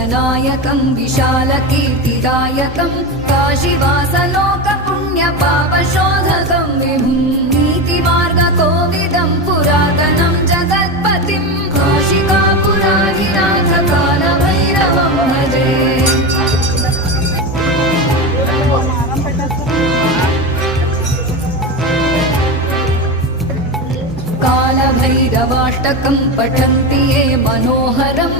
लोकनायकं विशालकीर्तिदायकं काशीवासलोकपुण्यपापशोधकं विभुं नीतिमार्गकोविदं पुरातनं जगत्पतिं काशिकापुराधिनाथ कालभैरवं भजे। कालभैरवाष्टकं पठन्ति ये मनोहरं